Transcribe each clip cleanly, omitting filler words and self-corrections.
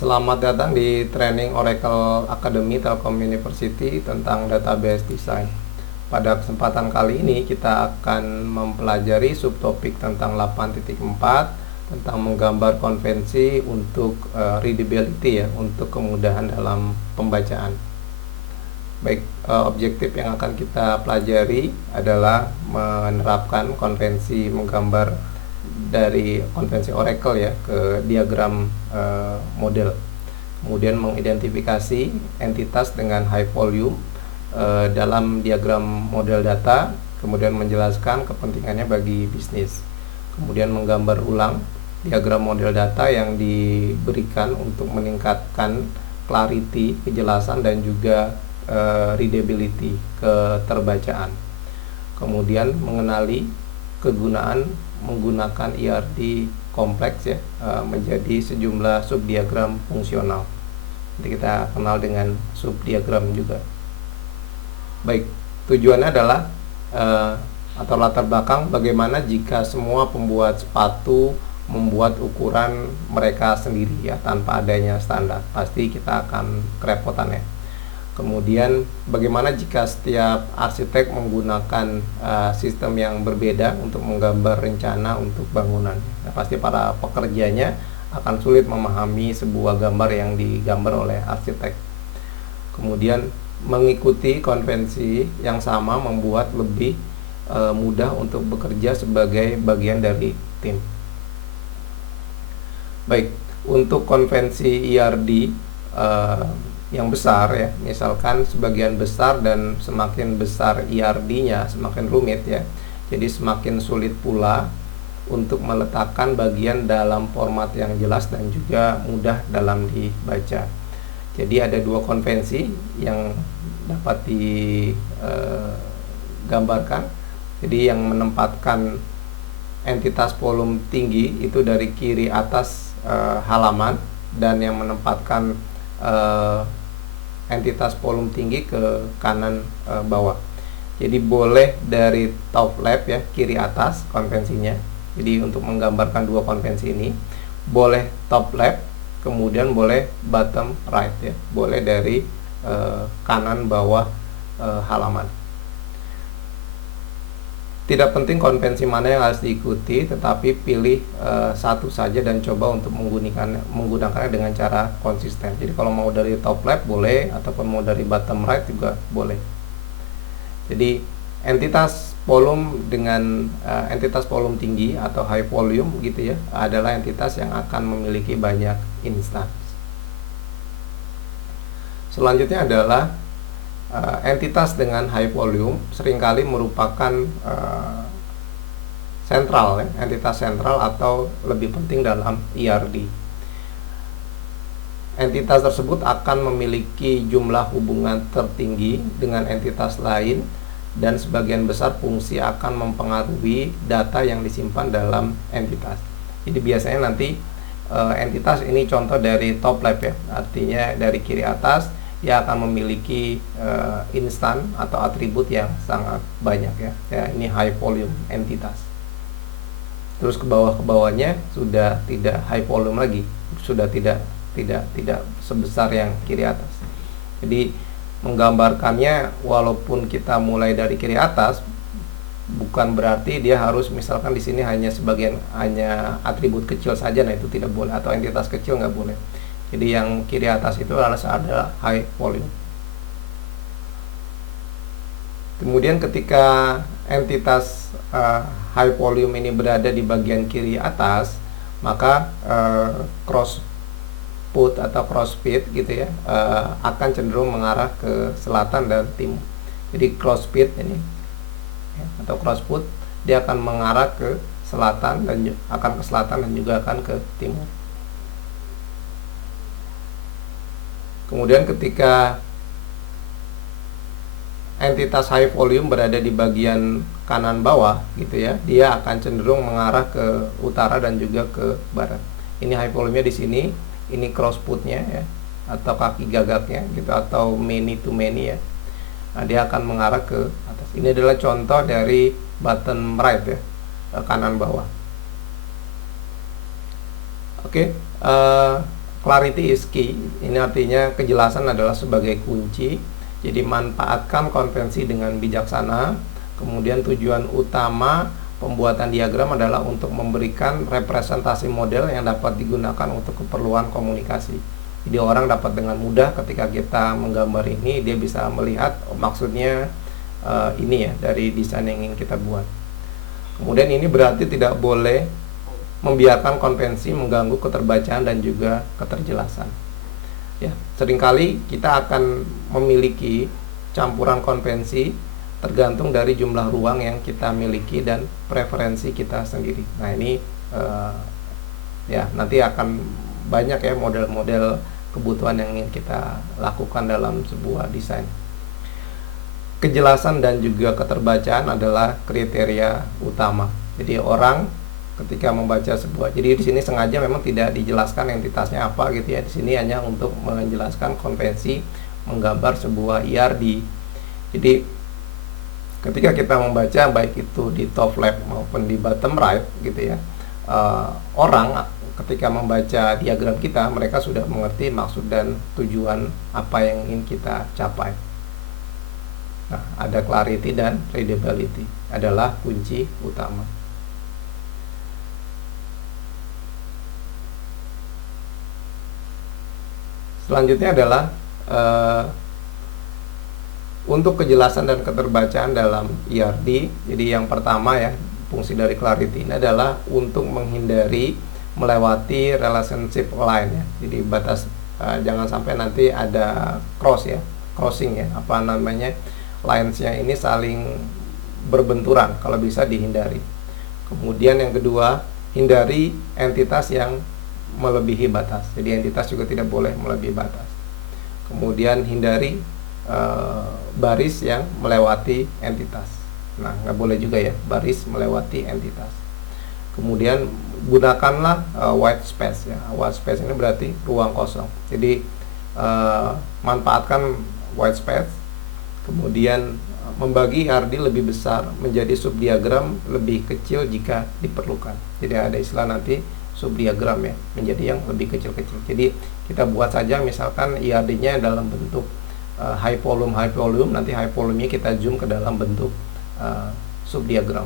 Selamat datang di training Oracle Academy Telkom University tentang database design. Pada kesempatan kali ini kita akan mempelajari subtopik tentang 8.4 tentang menggambar konvensi untuk readability ya, untuk kemudahan dalam pembacaan. Baik, objektif yang akan kita pelajari adalah menerapkan konvensi menggambar dari konvensi Oracle ya ke diagram model. Kemudian mengidentifikasi entitas dengan high volume dalam diagram model data, kemudian menjelaskan kepentingannya bagi bisnis. Kemudian menggambar ulang diagram model data yang diberikan untuk meningkatkan clarity, kejelasan dan juga readability, keterbacaan. Kemudian mengenali kegunaan menggunakan IRD kompleks ya menjadi sejumlah subdiagram fungsional. Nanti kita kenal dengan subdiagram juga. Baik, tujuannya adalah atau latar belakang bagaimana jika semua pembuat sepatu membuat ukuran mereka sendiri ya tanpa adanya standar. Pasti kita akan kerepotan ya. Kemudian bagaimana jika setiap arsitek menggunakan sistem yang berbeda untuk menggambar rencana untuk bangunan. Nah, pasti para pekerjanya akan sulit memahami sebuah gambar yang digambar oleh arsitek. Kemudian mengikuti konvensi yang sama membuat lebih mudah untuk bekerja sebagai bagian dari tim. Baik, untuk konvensi IRD yang besar ya, misalkan sebagian besar dan semakin besar IRD-nya semakin rumit ya, jadi semakin sulit pula untuk meletakkan bagian dalam format yang jelas dan juga mudah dalam dibaca. Jadi ada dua konvensi yang dapat digambarkan. Jadi yang menempatkan entitas volume tinggi itu dari kiri atas halaman, dan yang menempatkan entitas volume tinggi ke kanan bawah. Jadi boleh dari top left ya, kiri atas konvensinya. Jadi untuk menggambarkan dua konvensi ini boleh top left, kemudian boleh bottom right ya, boleh dari kanan bawah halaman. Tidak penting konvensi mana yang harus diikuti, tetapi pilih satu saja dan coba untuk menggunakannya dengan cara konsisten. Jadi kalau mau dari top left boleh, ataupun mau dari bottom right juga boleh. Jadi entitas volume dengan entitas volume tinggi atau high volume gitu ya, adalah entitas yang akan memiliki banyak instance. Selanjutnya adalah entitas dengan high volume seringkali merupakan sentral ya, entitas sentral atau lebih penting dalam IRD. Entitas tersebut akan memiliki jumlah hubungan tertinggi dengan entitas lain, dan sebagian besar fungsi akan mempengaruhi data yang disimpan dalam entitas. Jadi biasanya nanti entitas ini contoh dari top left ya, artinya dari kiri atas, dia akan memiliki instan atau atribut yang sangat banyak ya. Ini high volume entitas. Terus ke bawahnya sudah tidak high volume lagi, sudah tidak sebesar yang kiri atas. Jadi menggambarkannya walaupun kita mulai dari kiri atas, bukan berarti dia harus misalkan di sini hanya atribut kecil saja, nah itu tidak boleh, atau entitas kecil nggak boleh. Jadi yang kiri atas itu harus ada high volume. Kemudian ketika entitas high volume ini berada di bagian kiri atas, maka cross-put atau cross-fit gitu ya, akan cenderung mengarah ke selatan dan timur. Jadi cross-fit ini ya, atau cross-put, dia akan mengarah ke selatan dan juga akan ke timur. Kemudian ketika entitas high volume berada di bagian kanan bawah gitu ya, dia akan cenderung mengarah ke utara dan juga ke barat. Ini high volume-nya di sini, ini cross-put-nya ya, atau kaki gagaknya gitu, atau many to many ya. Nah, dia akan mengarah ke atas. Ini adalah contoh dari button right ya, kanan bawah. Oke, clarity is key. Ini artinya kejelasan adalah sebagai kunci. Jadi manfaatkan konvensi dengan bijaksana. Kemudian tujuan utama pembuatan diagram adalah untuk memberikan representasi model yang dapat digunakan untuk keperluan komunikasi. Jadi orang dapat dengan mudah ketika kita menggambar ini, dia bisa melihat maksudnya ini ya dari desain yang ingin kita buat. Kemudian ini berarti tidak boleh membiarkan konvensi mengganggu keterbacaan dan juga keterjelasan. Ya, seringkali kita akan memiliki campuran konvensi tergantung dari jumlah ruang yang kita miliki dan preferensi kita sendiri. Nah ini ya nanti akan banyak ya model-model kebutuhan yang ingin kita lakukan dalam sebuah desain. Kejelasan dan juga keterbacaan adalah kriteria utama. Jadi orang ketika membaca sebuah, jadi di sini sengaja memang tidak dijelaskan entitasnya apa gitu ya. Di sini hanya untuk menjelaskan konvensi menggambar sebuah IRD. Jadi ketika kita membaca baik itu di top left maupun di bottom right gitu ya, orang ketika membaca diagram kita, mereka sudah mengerti maksud dan tujuan apa yang ingin kita capai. Nah, ada clarity dan readability adalah kunci utama. Selanjutnya adalah untuk kejelasan dan keterbacaan dalam IRD. Jadi yang pertama ya, fungsi dari clarity ini adalah untuk menghindari melewati relationship line ya. Jadi batas jangan sampai nanti ada crossing ya, apa namanya, lines-nya ini saling berbenturan, kalau bisa dihindari. Kemudian yang kedua, hindari entitas yang melebihi batas. Jadi entitas juga tidak boleh melebihi batas. Kemudian hindari baris yang melewati entitas. Nah, nggak boleh juga ya baris melewati entitas. Kemudian gunakanlah white space ya. White space ini berarti ruang kosong. Jadi manfaatkan white space. Kemudian membagi IRD lebih besar menjadi subdiagram lebih kecil jika diperlukan. Jadi ada istilah nanti subdiagram ya, menjadi yang lebih kecil-kecil. Jadi kita buat saja misalkan IRD-nya dalam bentuk high volume, nanti high volume-nya kita zoom ke dalam bentuk subdiagram.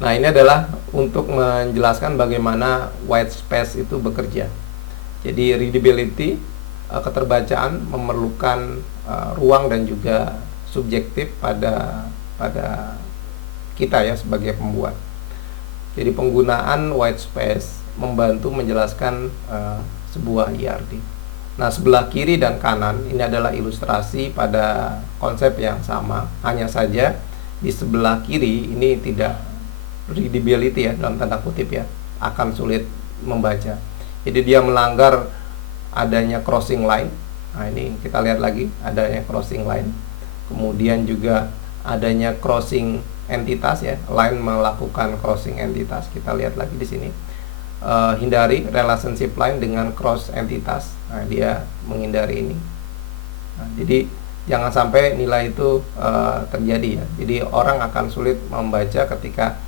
Nah, ini adalah untuk menjelaskan bagaimana white space itu bekerja. Jadi readability, keterbacaan memerlukan ruang dan juga subjektif pada kita ya sebagai pembuat. Jadi penggunaan white space membantu menjelaskan sebuah IRD. Nah, sebelah kiri dan kanan ini adalah ilustrasi pada konsep yang sama. Hanya saja di sebelah kiri ini tidak readability ya, dalam tanda kutip ya, akan sulit membaca. Jadi dia melanggar adanya crossing line. Nah, ini kita lihat lagi adanya crossing line. Kemudian juga adanya crossing entitas ya, line melakukan crossing entitas. Kita lihat lagi di sini. Hindari relationship line dengan cross entitas. Nah, dia menghindari ini. Nah, jadi jangan sampai nilai itu terjadi ya. Jadi orang akan sulit membaca ketika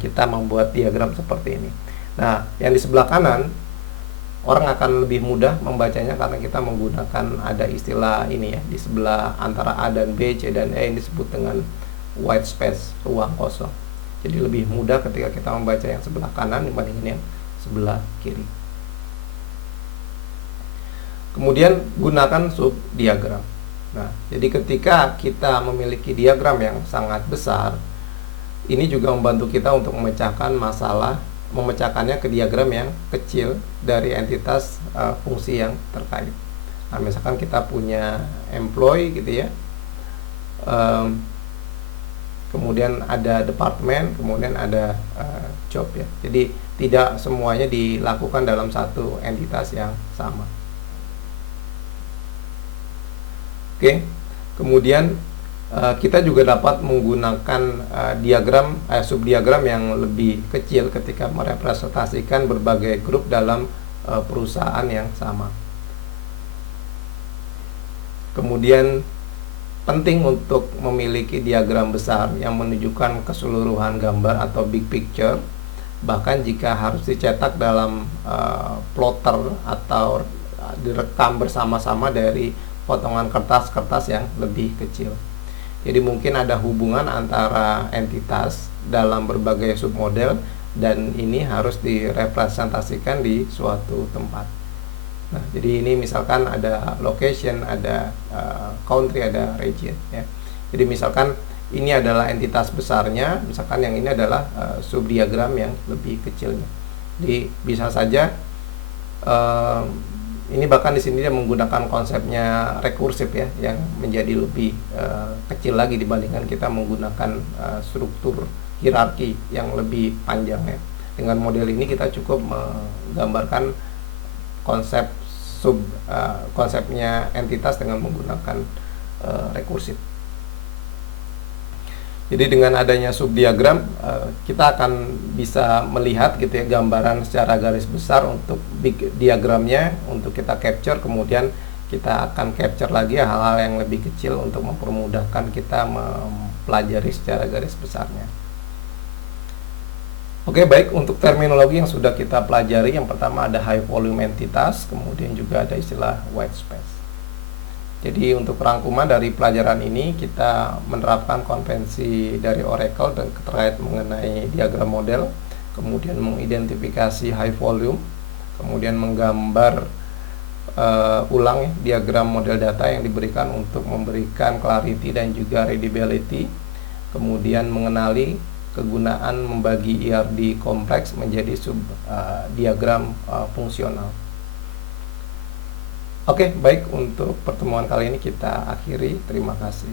kita membuat diagram seperti ini. Nah, yang di sebelah kanan orang akan lebih mudah membacanya karena kita menggunakan ada istilah ini ya, di sebelah antara A dan B, C dan E ini disebut dengan white space, ruang kosong. Jadi lebih mudah ketika kita membaca yang sebelah kanan dibandingin yang sebelah kiri. Kemudian gunakan subdiagram. Nah, jadi ketika kita memiliki diagram yang sangat besar, ini juga membantu kita untuk memecahkan masalah, memecahkannya ke diagram yang kecil dari entitas fungsi yang terkait. Nah, misalkan kita punya employee gitu ya, kemudian ada departemen, kemudian ada job ya. Jadi tidak semuanya dilakukan dalam satu entitas yang sama. Oke, kemudian kita juga dapat menggunakan subdiagram yang lebih kecil ketika merepresentasikan berbagai grup dalam perusahaan yang sama. Kemudian penting untuk memiliki diagram besar yang menunjukkan keseluruhan gambar atau big picture Bahkan jika harus dicetak dalam plotter atau direkam bersama-sama dari potongan kertas-kertas yang lebih kecil. Jadi mungkin ada hubungan antara entitas dalam berbagai submodel dan ini harus direpresentasikan di suatu tempat. Nah, jadi ini misalkan ada location, ada country, ada region ya. Jadi misalkan ini adalah entitas besarnya, misalkan yang ini adalah subdiagram yang lebih kecilnya. Jadi bisa saja ini bahkan di sini dia menggunakan konsepnya rekursif ya, yang menjadi lebih kecil lagi dibandingkan kita menggunakan struktur hierarki yang lebih panjang ya. Dengan model ini kita cukup menggambarkan konsepnya entitas dengan menggunakan rekursif. Jadi dengan adanya subdiagram kita akan bisa melihat gitu ya gambaran secara garis besar untuk big diagramnya untuk kita capture, kemudian kita akan capture lagi hal-hal yang lebih kecil untuk mempermudahkan kita mempelajari secara garis besarnya. Oke, baik, untuk terminologi yang sudah kita pelajari, yang pertama ada high volume entitas, kemudian juga ada istilah white space. Jadi untuk rangkuman dari pelajaran ini kita menerapkan konvensi dari Oracle dan terkait mengenai diagram model, kemudian mengidentifikasi high volume, kemudian menggambar ulang ya, diagram model data yang diberikan untuk memberikan clarity dan juga readability, kemudian mengenali kegunaan membagi IRD kompleks menjadi diagram fungsional. Oke, baik, untuk pertemuan kali ini kita akhiri. Terima kasih.